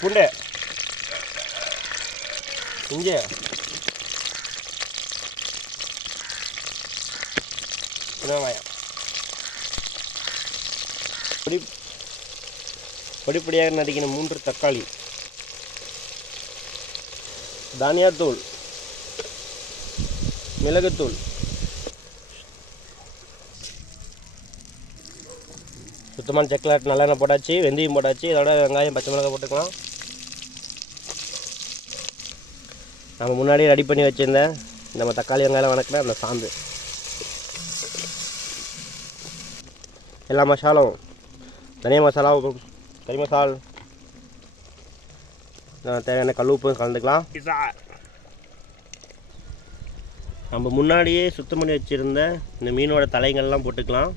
பூண்டு இங்கே வெங்காயம் பொடி நறுக்கின மூன்று தக்காளி தானியாத்தூள் மிளகுத்தூள் சுத்தமான செக்லாட் நல்லெண்ணெய் போட்டாச்சு வெந்தயம் போட்டாச்சு இதோட வெங்காயம் பச்சை மிளகாய் போட்டுக்கலாம். நம்ம முன்னாடியே ரெடி பண்ணி வச்சுருந்தேன் நம்ம தக்காளி வெங்காயம் வணக்கின அந்த சாந்து. எல்லா மசாலாவும் தனியா மசாலா கறி மசால் தேவையான கல் உப்பும் கலந்துக்கலாம். நம்ம முன்னாடியே சுத்தம் பண்ணி வச்சுருந்த இந்த மீனோட தலைங்கள்லாம் போட்டுக்கலாம்.